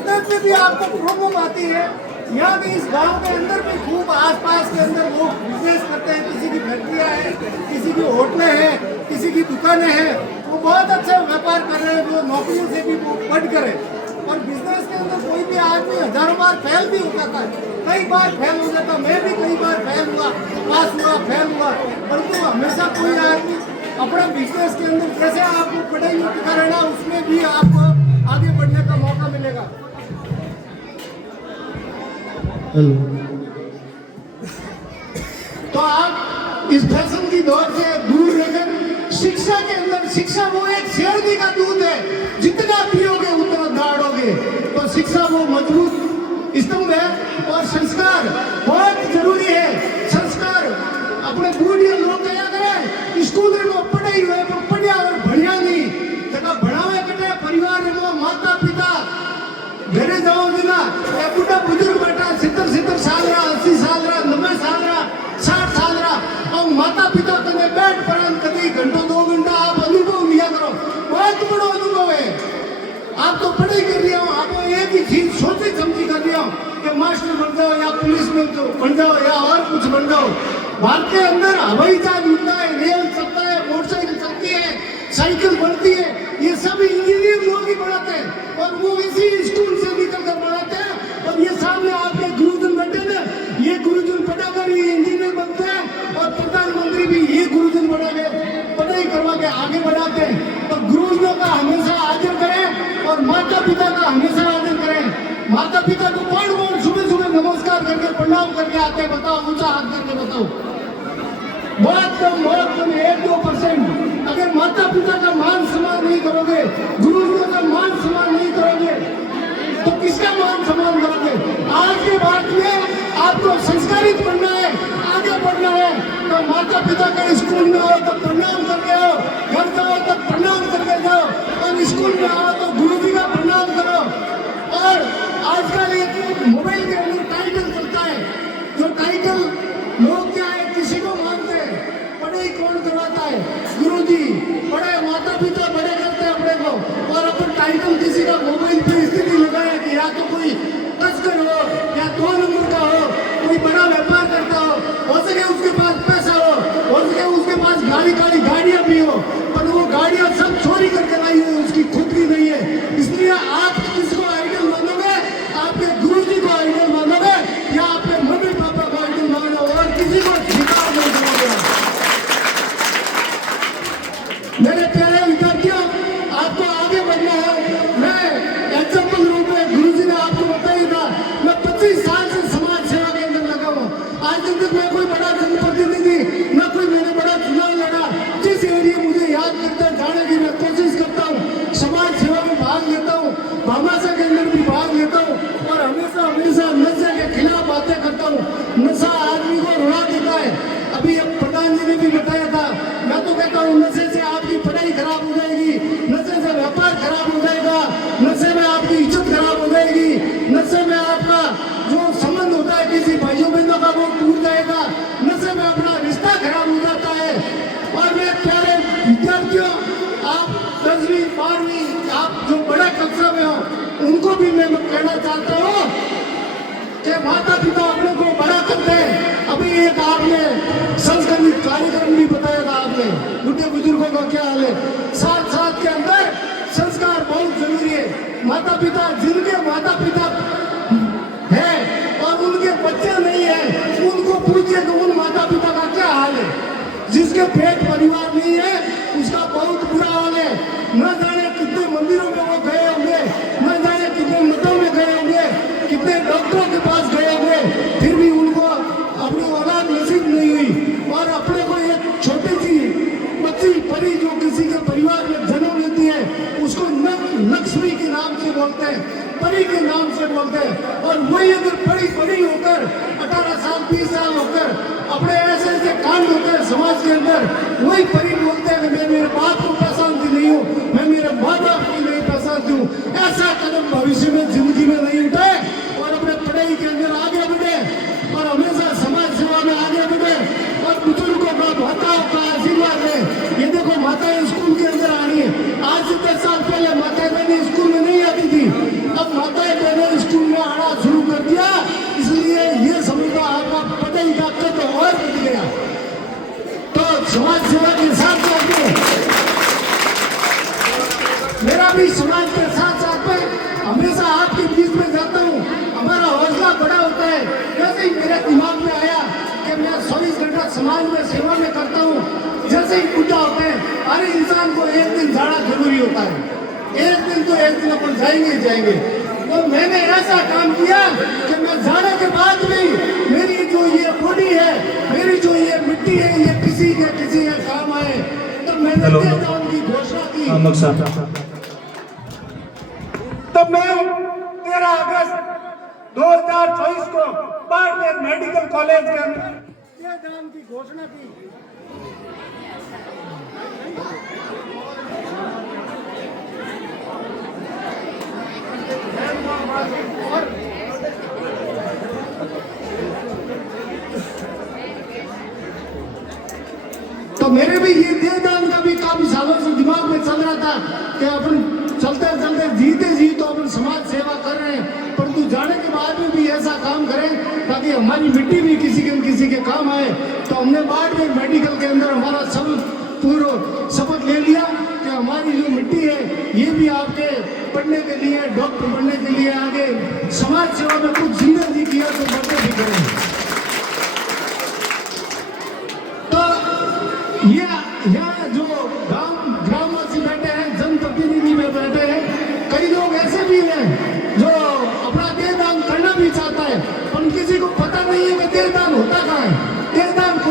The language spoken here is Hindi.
बिजनेस में भी आपको प्रॉब्लम आती है। यहाँ भी इस गांव के अंदर भी खूब आसपास के अंदर लोग बिजनेस करते हैं, किसी की फैक्ट्रियाँ हैं, किसी की होटलें हैं, किसी की दुकानें हैं, वो बहुत अच्छा व्यापार कर रहे हैं, वो नौकरियों से भी वो बढ़ करें। और बिजनेस के अंदर कोई भी आदमी हजारों बार फेल भी हो जाता है, कई बार फेल हो जाता है, मैं भी कई बार फेल हुआ, पास हुआ, फेल हुआ, परंतु हमेशा कोई आदमी अपना बिजनेस के अंदर जैसे आपको पढ़ाई लिखा रहना, उसमें भी आपको आगे बढ़ने का मौका मिलेगा। तो आप इस फैशन की दौर से दूर रहकर शिक्षा के अंदर, शिक्षा वो एक शेरनी का दूध है, जितना पियोगे उतना दौड़ोगे। तो शिक्षा वो मजबूत स्तंभ है और संस्कार बहुत जरूरी है। संस्कार अपने बूढ़े लोग क्या करें, स्कूल में पढ़ाई हुए पढ़िया और बढ़िया नहीं जगह बढ़ावे कटे परिवार में माता पिता घरे जाओ ना, बूढ़ा बुजुर्ग बैठा 70 साल रहा, 80 साल रहा, 90 साल रहा, 60 साल रहा, और माता पिता कने बैठ पर कभी घंटों 2 घंटा आप अनुभव लिया करो, बहुत बड़ा अनुभव है। आप तो पढ़ाई कर रहे हो, आपको एक ही चीज सोची समझी कर रहे हो कि मास्टर बन जाओ या पुलिस में बन जाओ या और कुछ बन जाओ। भारत के अंदर हवाई जहाज उड़ता है, रेल चलता है, मोटरसाइकिल चलती है, साइकिल बनती है, ये सब इंजीनियर लोग ही बनाते हैं और वो इसी स्कूल से निकल कर बनाते हैं। और ये सामने आपके गुरुजन बैठे ना, ये गुरुजन पढ़ाकर ये इंजीनियर बनते हैं और प्रधानमंत्री भी ये गुरुजन बना के पढ़ाई करवा के आगे बढ़ाते हैं। तो गुरुजनों का हमेशा आदर करें और माता पिता का हमेशा आदर करें। माता पिता को कौन सुबह सुबह नमस्कार करके प्रणाम करके आते हैं, बताओ, ऊंचा हाथ करके बताओ। बहुत कम 1-2%। अगर माता पिता का मान सम्मान नहीं करोगे, गुरुजनों का मान सम्मान नहीं करोगे, तो किसका मान सम्मान करोगे? आज के बाद में आपको संस्कारित बनना है, आगे बढ़ना है, तो माता पिता के स्कूल में आओ तो प्रणाम करके आओ, घर जाओ तो प्रणाम करके जाओ, और स्कूल में आओ तो गुरु जी का प्रणाम करो। और आजकल एक मोबाइल के अंदर टाइटल चलता है, जो टाइटल लोग क्या है किसी को मानते हैं, पढ़ाई कौन करवाता है? गुरु जी। बड़े माता पिता बड़े करते हैं अपने को, और अपन टाइटल किसी का मोबाइल पे इसलिए लगाया कि या तो कोई तस्कर हो या 2 नंबर का हो, कोई बड़ा व्यापार करता हो सके उसके पास पैसा हो सके उसके पास गाड़ियां भी हो, पर वो गाड़ियां सब चोरी करके लाई हुई, उसकी खुद की नहीं है। इसलिए आप किसको आइडल मानोगे? आपके गुरु जी को आइडल मानोगे या आपके मम्मी पापा को आइडल मानोगे, और किसी को स्वीकार नहीं करोगे। मेरे प्यारे विद्यार्थियों, आपको आगे बढ़ना है। मैं एग्जाम्पल रूप में गुरु जी ने आपको बताया था, मैं 25 साल से समाज सेवा के अंदर लगा हूँ। आज तक मैं कोई बड़ा जनप्रतिनिधि न कोई मैंने बड़ा चुनाव लड़ा। जिस एरिया मुझे याद करता है जाने की मैं कोशिश करता हूँ, समाज सेवा में भाग लेता हूँ, भामाशाह के अंदर भी भाग लेता हूँ, और हमेशा नशे के खिलाफ बातें करता हूँ। नशा आदमी को रुला देता है। अभी अब प्रधान जी ने भी बताया था, मैं तो कहता हूँ नशे से आपकी पढ़ाई खराब हो जाएगी, नशे से व्यापार खराब हो जाएगा, नशे में आपकी इज्जत खराब हो जाएगी, नशे में आपका जो संबंध होता है किसी भाइयों बहनों का वो टूट जाएगा, नशे में अपना रिश्ता खराब हो जाता है। और मेरे प्यारे विद्यार्थियों, आप 10वीं 12वीं आप जो बड़े कक्षा में हो, उनको भी मैं कहना चाहता हूँ कि माता पिता अपने को बड़ा करते हैं। अभी एक आपने संस्कृत कार्यक्रम भी बताया था, आपने बुढ़े बुजुर्गों का क्या हाल है। साथ के अंदर संस्कार बहुत जरूरी है। माता पिता जिनके माता पिता है और उनके बच्चे नहीं है, उनको पूछिए कि उन माता पिता का क्या हाल है। जिसके पेट परिवार नहीं है उसका बहुत बुरा हाल है। न जाने कितने मंदिरों में वो गए होंगे, न जाने कितने मतों में गए होंगे, कितने डॉक्टरों के पास गए होंगे, फिर भी उनको अपनी औलाद नसीब नहीं हुई। और अपने को एक छोटी सी बच्ची परी जो किसी के परिवार में जन्म लेती है, उसको लक्ष्मी के नाम से बोलते हैं, परी के नाम से बोलते हैं। और वही अगर परी होकर 18 साल 20 साल होकर अपने ऐसे कांड होते हैं समाज के अंदर, वही परी बोलते हैं कि मैं मेरे बाप को पहचानती नहीं हूँ, मैं मेरे माँ बाप को नहीं पहचानती हूँ। ऐसा कदम भविष्य में जिंदगी में नहीं उठाए और अपने पढ़ाई के अंदर आगे बढ़े और हमेशा समाज सेवा में आगे बढ़े और बुजुर्गों का माताओं का आशीर्वाद है। ये देखो माताएं स्कूल के अंदर आ रही है। आज से 10 साल पहले माताएं बहनें स्कूल में नहीं आती थी, अब माताएं बहनें भी समाज के साथ साथ में हमेशा आपके बीच में जाता हूँ, हमारा हौसला बड़ा होता है। जैसे ही मेरे दिमाग में आया कि मैं 24 घंटा समाज में सेवा में करता हूँ, जैसे ही पूजा होते हैं, अरे इंसान को एक दिन जाना जरूरी होता है, एक दिन तो एक दिन अपन जाएंगे ही जाएंगे। तो मैंने ऐसा काम किया कि मैं जाने के बाद भी मेरी जो ये बॉडी है, मेरी जो ये मिट्टी है, ये किसी के काम आए। तो मैंने देवदान की घोषणा की। तब मैं 13 अगस्त 2024 को बाड़मेर मेडिकल कॉलेज के अंदर देवदान की घोषणा की। तो मेरे भी ये देवदान का भी काफी सालों से दिमाग में चल रहा था कि अपन चलते चलते जीते जी तो अपन समाज सेवा कर रहे हैं, परंतु जाने के बाद में भी ऐसा काम करें ताकि हमारी मिट्टी भी किसी के काम आए। तो हमने बाड़मेर मेडिकल के अंदर हमारा सब पूरा शपथ ले लिया कि हमारी जो मिट्टी है ये भी आपके पढ़ने के लिए, डॉक्टर बनने के लिए, आगे समाज सेवा में कुछ जिंदगी किया तो बढ़ते भी करें। तो यहाँ जो